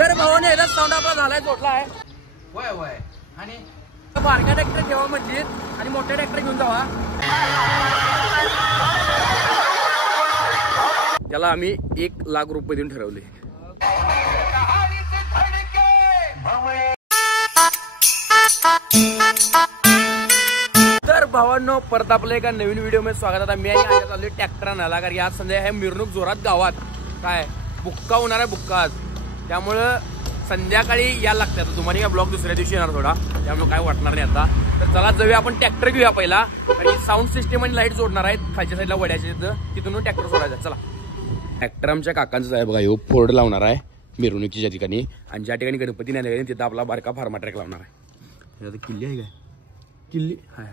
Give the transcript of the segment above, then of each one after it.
तर भावाने याचा साऊंड आपला झालाय जोडला आहे. वय वय आणि बारका ट्रॅक्टर ठेवा म्हणजे आणि मोठा ट्रॅक्टर घेऊन जावा. त्याला आम्ही 1 लाख रुपये देऊन ठरवले. तर भावांनो परत आपलं एका नवीन व्हिडिओ मध्ये स्वागत. आता मी आणि चाललोय ट्रॅक्टर आणायला, कारण आज संध्या हे मिरवणूक जोरात गावात काय बुक्का होणार आहे बुक्का आज, त्यामुळं संध्याकाळी यायला लागतं. तुम्हाला काय ब्लॉग दुसऱ्या दिवशी येणार थोडा, त्यामुळे काय वाटणार नाही आता. तर चला जाऊया आपण ट्रॅक्टर घेऊया पहिला, आणि साऊंड सिस्टम आणि लाईट जोडणार आहेत खालच्या साईडला वड्याच्या तिथून ट्रॅक्टर सोडायचा. चला ट्रॅक्टर आमच्या काकांचं आहे बघा, ह्यो फोर्ड लावणार आहे मिरवणुकीच्या ठिकाणी, आणि ज्या ठिकाणी गणपती नाही तिथं आपला बारका फार्मा ट्रॅक लावणार आहे. किल्ली आहे काय, किल्ली हाय.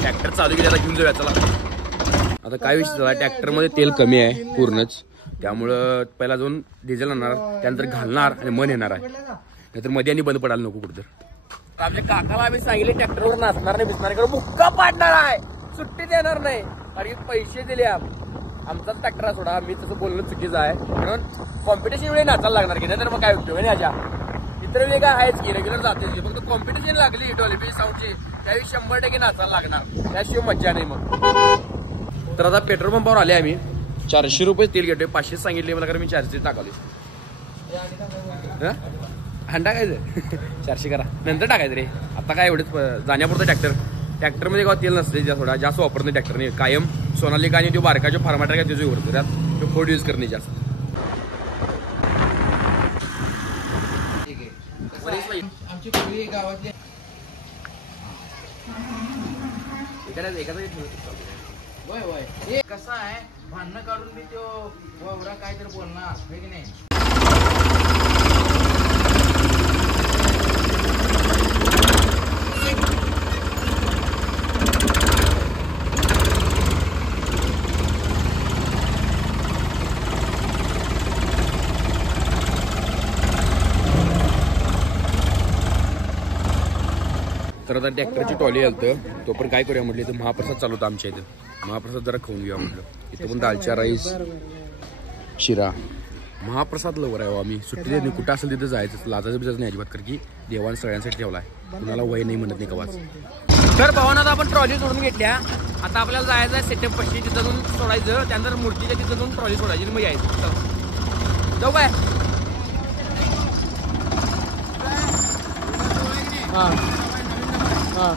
ट्रॅक्टर चालू केला, घेऊन जाऊया चला. आता काय विषय झाला, ट्रॅक्टर मध्ये तेल कमी आहे पूर्णच, त्यामुळं पहिला जाऊन डिझेल आणणार, त्यानंतर घालणार आणि मन येणार आहे, नाहीतर मध्ये आणि बंद पडायला नको कुठं. आमच्या काकाला आम्ही सांगितले ट्रॅक्टरवर नाचणार नाही बिसणार नाही, मुक्का पाडणार आहे, सुट्टी देणार नाही, आणि पैसे दिले. आमचाच ट्रॅक्टर आहे सोडा, मी तसं बोलणं चुकीचं आहे, म्हणून कॉम्पिटिशन वेळी नाचायला लागणार की नाही, तर मग काय उपयोग नाही. याच्या इतर वेळी काय आहेच की रेग्युलर जाते, फक्त कॉम्पिटिशन लागली डॉल्बी साऊंडची त्यावेळी 100% नाचायला लागणार, त्याशिवाय मज्जा नाही मग. तर आता पेट्रोल पंपावर आले आम्ही, 400 रुपये तेल घेतोय, 500 सांगितले मला, कारण मी 400 टाकाले. हां टाकायचं 400 करा, नंतर टाकायचं रे, आता काय एवढंच जाण्यापुरतं. ट्रॅक्टरमध्ये काय तेल नसते, थोडा जास्त वापरत नाही ट्रॅक्टरने, कायम सोनालिका आणि तो बारका जो फार्मा ट्रॅक आहे त्याचं वापरतो, त्यात तो फोर्ड यूज करणे जास्त. आमची सगळी गावातली वय वय कसं आहे, भांडणं काढून मी तो ववरा काहीतरी बोलणार आहे की नाही. तर आता ट्रॅक्टरची ट्रॉली आलतं, तो पण काय करूया म्हटलं, इथं महाप्रसाद चालू होता आमच्या इथं, महाप्रसाद जरा खाऊन घेऊया म्हटलं. इथं पण दालचा राईस शिरा महाप्रसाद लवर आहे. आम्ही सुट्टी देत नाही, कुठं असेल तिथं जायचं, लाजायचं बिजायचं नाही अजिबात, कारण की देवान सगळ्यांसाठी ठेवला आहे, कुणाला वय नाही म्हणत नाही कवाच. तर भावानं आता आपण ट्रॉली सोडून घेतल्या, आता आपल्याला जायचं आहे सेटअप पशी, तिथं जाऊन सोडायचं, त्यानंतर मूर्तीच्या तिथं जाऊन ट्रॉली सोडायची, मग यायचं. चला जाऊ काय. हां हां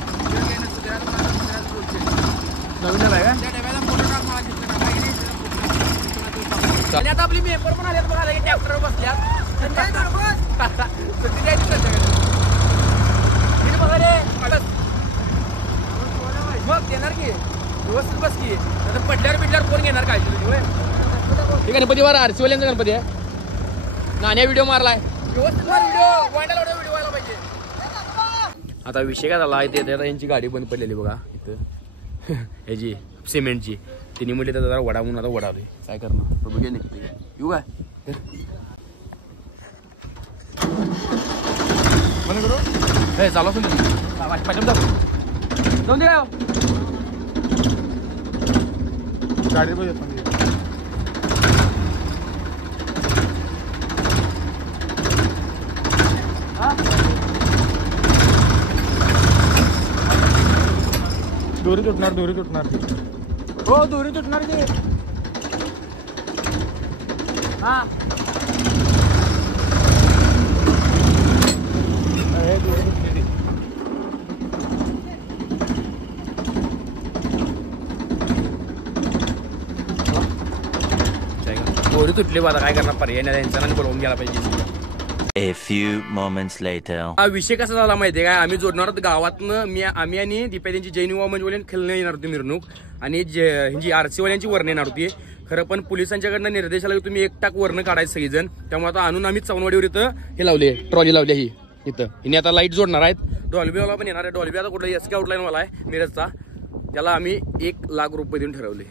नवीन आहे का, आणि आता आपली मेंबर पण आले बघा, ट्रॅक्टरवर बसल्या सुट्टी द्यायची बघा रे, मग देणार की व्यवस्थित बस की, पडल्यावर पिडल्यावर कोण घेणार काय. हे गणपती वर आरसीवाल्यांचा गणपती आहे, नाण्या व्हिडिओ मारलाय व्यवस्थित व्हिडिओ वाढायला व्हायला पाहिजे. आता विषय काय झाला, इथे यांची गाडी बंद पडलेली बघा इथं ह्याची सिमेंटची, तिने म्हटले तर जरा वडा म्हणून आता वडावले, काय करणार तो बघे निघते येऊ काय. हे चालू असून जाऊन दे काय गाडी दोरी तुटणार हो, दोरी तुटणार की. हा दोरी तुटली बघा, काय करणार, पर्याय नाही, यांचा बोलवून घ्यायला पाहिजे. A few moments later. हा विषय कसा झाला माहितीये काय, आम्ही जोडणार होतो गावातनं, आम्ही आणि दीपायांची जैन युवा मंचवाल्यांनी खेळणं येणार होती मिरवणूक, आणि ह्यांची आरसीवाल्यांची वर्ण येणार होती. खरं पण पोलिसांच्याकडनं निर्देश आला की तुम्ही 1 टाक वर्ण काढायचं सगळीजण, त्यामुळे आता आणून आम्ही चवनवाडीवर इथं हे लावले, ट्रॉली लावली ही इथं. हिने आता लाईट जोडणार आहेत, डॉल्बीवाला पण येणार आहे. डॉल्बी आता कुठला एसके आउटलाईन वाला आहे मिरजचा, त्याला आम्ही 1 लाख रुपये देऊन ठरवले.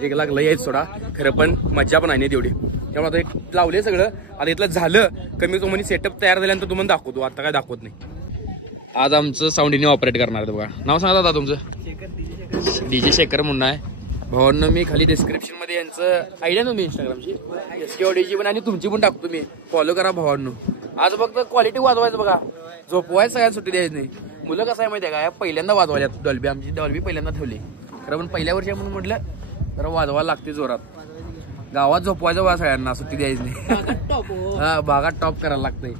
1 लाख लय आहेत सोडा, खरं पण मज्जा पण आहे नाही तेवढी. त्यामुळे आता एक लावले सगळं. आता इथलं झालं कमी कमी सेटअप तयार झाल्यानंतर तुम्हाला दाखवतो, आता काय दाखवत नाही. आज आमचं साऊंड इंजिन ऑपरेट करणार आहे बघा. नाव सांगा दादा तुमचं? डीजे शेखर म्हणून आहे. भावांना मी खाली डिस्क्रिप्शन मध्ये यांचं आयडिया ना मी इंस्टाग्रामची SKODची पण आणि तुमची पण टाकतो मी, फॉलो करा भावांनो. आज फक्त क्वालिटी वाजवायचं बघा, झोपवायचं सगळ्यात सुट्टी द्यायची नाही. मुलं कसं आहे माहिती आहे का, पहिल्यांदा वाजवायला डॉल्बी, आमची डॉल्बी पहिल्यांदा ठेवली खरं, पण पहिल्या वर्षी म्हणून म्हटलं जरा वाजवायला लागते जोरात. गावात झोपवायचं बघा सगळ्यांना, सुट्टी द्यायची नाही. हा भागात टॉप करायला लागतंय.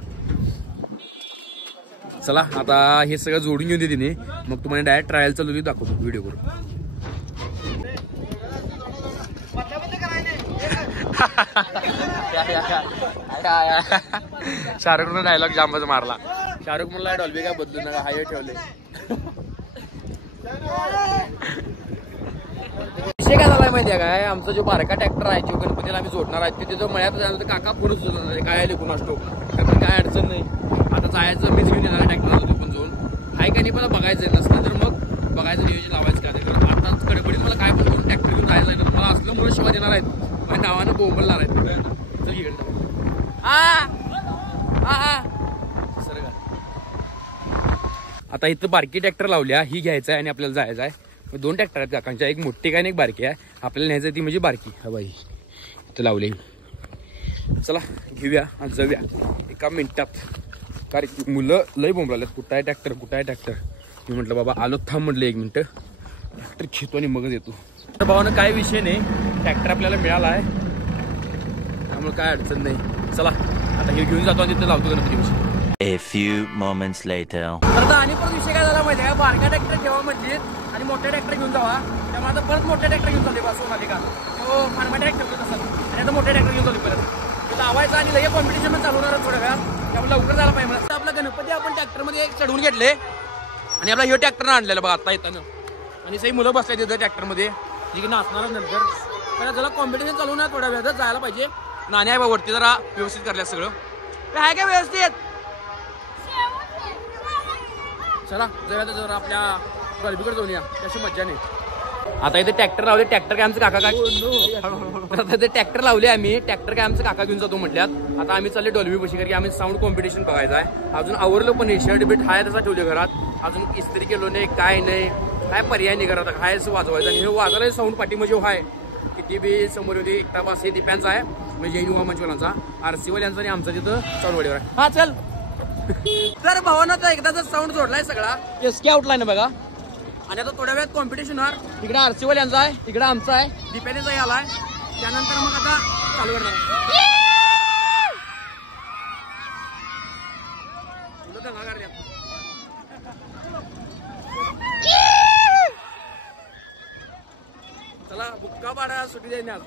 चला आता हे सगळं जोडून घेऊन दे तिने, मग तुम्हाला डायरेक्ट ट्रायल चालू दाखवतो व्हिडिओ करून. शाहरुखनं डायलॉग जामच मारला. शाहरुख म्हणला डॉल्बी काय बदलू नका, हाय ठेवले. विषय काय झालाय माहितीये काय, आमचा जो बारका ट्रॅक्टर आहे जो गणपतीला आम्ही जोडणार आहे ते तिथं मळ्यात झालं तर काका पुढे जोडणार आहे. काय लिखून असतो तर काय अडचण नाही. आता जायचं मीच घेऊन येणार ट्रॅक्टरला पण जोडून हाय का नाही, मला बघायचं नसलं तर मग बघायचं नियोजन लावायचं का. आता कडकडीत मला काय पण करून ट्रॅक्टर घेऊन जायचं आहे, मला असलं मुलं शिवाय देणार आहेत, माझ्या नावानं बोंबलणार आहेत. चल इकडे सर का. आता इथं बारकी ट्रॅक्टर लावल्या, ही घ्यायचं आहे आणि आपल्याला जायचं आहे. 2 ट्रॅक्टर आहेत काकांच्या, एक मोठी काय आणि एक बारकी आहे. आपल्याला न्यायचं ती म्हणजे बारकी. हा बाई इथं लावले. चला घेऊया आणि जाऊया एका मिनिटात, कारण मुलं लय बोंबलाले, कुठं आहे ट्रॅक्टर कुठं आहे ट्रॅक्टर. मी म्हटलं बाबा आलो, थांब म्हटलं 1 मिनिट, ट्रॅक्टर घेतो आणि मगच येतो. तर भावानं काय विषय नाही, ट्रॅक्टर आपल्याला मिळाला आहे त्यामुळे काय अडचण नाही. चला आता हे घेऊन जातो आणि तिथं लावतो Ganpati. A few moments later. तर आता आणि परत विषय काय झाला माहिती आहे, बारका ट्रॅक्टर ठेवा म्हणजे आणि मोठा ट्रॅक्टर घेऊन जावा. त्यामुळे आता परत मोठा ट्रॅक्टर घेऊन जाते बसून आले का, तो फार्मा ट्रॅक्टर ठेवतो तसं, आणि आता मोठा ट्रॅक्टर घेऊन जातो परत लावायचं आणि लय कॉम्पिटिशन पण चालवणार थोड्या वेळात, त्यामुळे लवकर झाला पाहिजे. मला आपला गणपती आपण ट्रॅक्टरमध्ये चढवून घेतले आणि आपला ह्यो ट्रॅक्टर आणलेला बघा आता येताना, आणि सही मुलं बसले तिथं ट्रॅक्टरमध्ये जी की नाचणार नंतर. त्याला जरा कॉम्पिटिशन चालवून थोड्या वेळात जायला पाहिजे. नाण्या आहे बा वरती जरा व्यवस्थित करल्या सगळं, आहे काय व्यवस्थित. चला जरा जरा आपल्या गलबीकडे जाऊन या, त्याची मज्जा नाही. आता इथे ट्रॅक्टर लावले, ट्रॅक्टर काय आमचं काका काय आता ते ट्रॅक्टर लावले आम्ही, ट्रॅक्टर काय आमचं काका घेऊन जातो म्हटल्यात. आता आम्ही चालले डॉल्बी बशी, कारण की आम्ही साऊंड कॉम्पिटिशन बघायचं आहे. अजून आवरलं पण शर्ट बीट हाय तसा ठेवले घरात, अजून इस्त्री केलो नाही काय नाही, काय पर्याय नाही घरात, हाय असं वाजवायचं. आणि हे वाजवायला साऊंड पाठी म्हणजे हाय किती बी समोर होती एकटा बस, हे दिप्यांचा आहे म्हणजे जैन युवा मंचवाल्यांचा, RC-वाल्यांचा आणि आमचा तिथं चालवडीवर आहे. हा चल. तर भावानं एकदाचा साऊंड जोडलाय सगळा, SK आउटलाईन बघा. आणि आता थोड्या वेळात कॉम्पिटिशन होणार. इकडे RC-वाल्यांचा आहे, इकडे आमचा आहे, दिप्यानेचाही आलाय. त्यानंतर मग आता चालू करणार. चला बुक्का पाडा, सुट्टी द्यायची आज.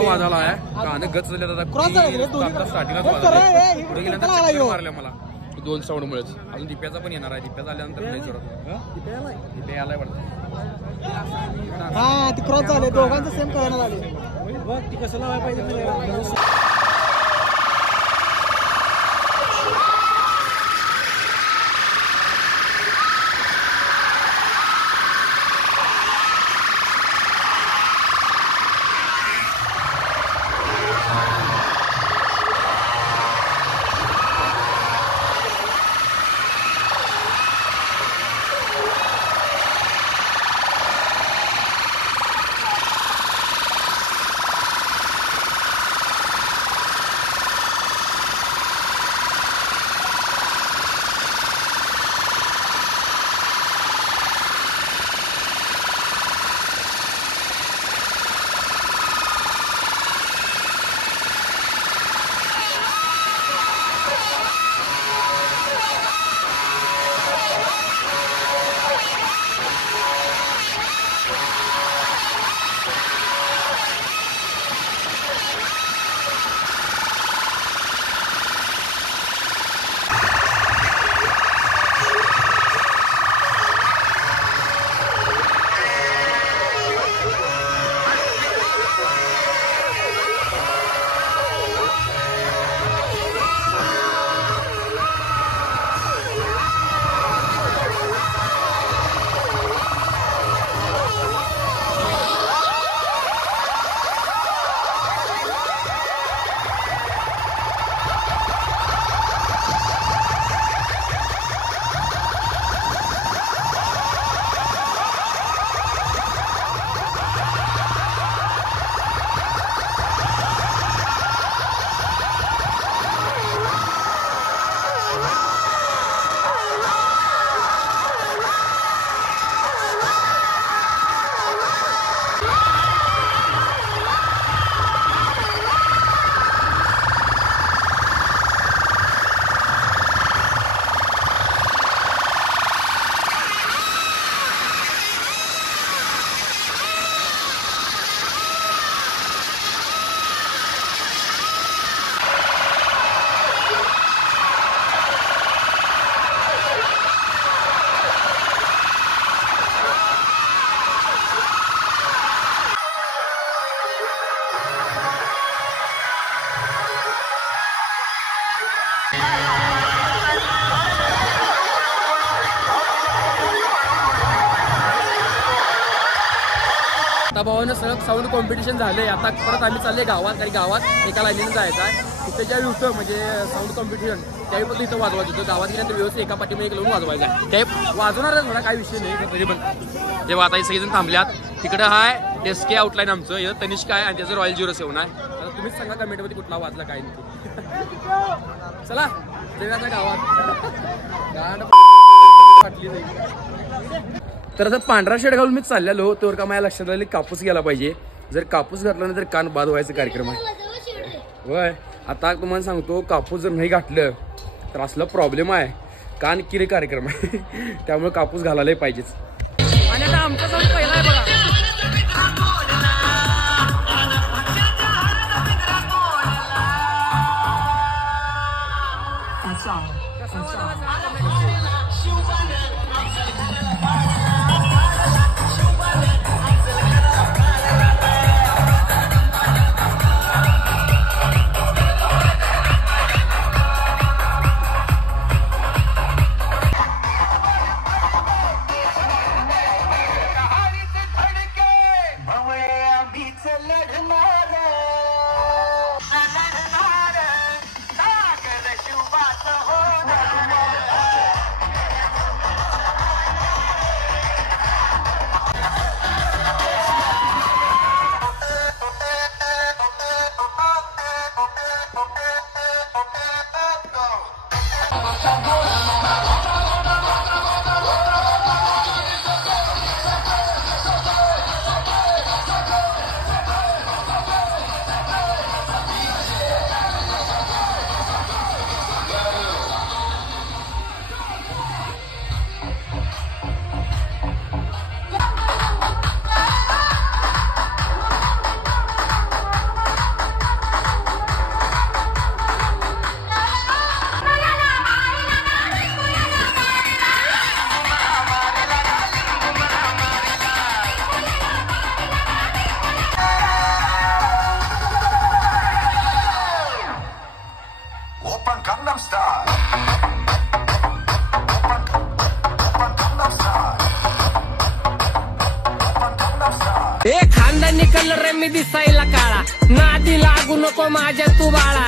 वाजाला आहे गाणं गच स्टार्टिंगच पुढे गेल्यानंतर मारल्या मला 2 साऊंड मुळेच. अजून दिप्याचा पण येणार आहे, दिप्याचा आल्यानंतर नाही जोरात दिप्या आलाय वाटतं. हा ती क्रॉस झाले, दोघांचं सेम कळणार झाले बघ, ती कसं लावायला पाहिजे. आता भावानं सगळं साऊंड कॉम्पिटिशन झालंय. आता परत आम्ही चालले गावात, आणि गावात एका लाईनीने जायचं आहे. तिथे ज्यावेळी होतं म्हणजे साऊंड कॉम्पिटिशन त्यावेळी पण इथं वाजवायचं होतं. गावात गेल्यानंतर व्यवस्थित एका पाठीमध्ये एक लावून वाजवायचं आहे. त्यावेळी वाजवणार आहे थोडा काही विषय नाही तरी पण. जेव्हा आता सगळेजण थांबल्यात तिकडं हाय एसके आउटलाईन आमचं, इथं तनिष्क आहे आणि त्याचं रॉयल 07 आहे. आता तुम्हीच सांगा कमेंटमध्ये कुठला वाजला काय नाही. चला जाऊया आता गावात. तर आता पांढरा शेड घालून मी चाललेलो तर का माझ्या लक्षात आलं कापूस घ्यायला पाहिजे. जर कापूस घातला नाही तर कान बाद व्हायचा कार्यक्रम आहे. होय आता तुम्हाला सांगतो कापूस जर नाही घातलं तर असला प्रॉब्लेम आहे. कान किरे कार्यक्रम आहे. त्यामुळे कापूस घालायला पाहिजेच. आणि आता आमचा सण पहिला आहे बघा. खानदानी कलर मी दिसायला काळा, नादी लागू नको माझ्या तू बाळा.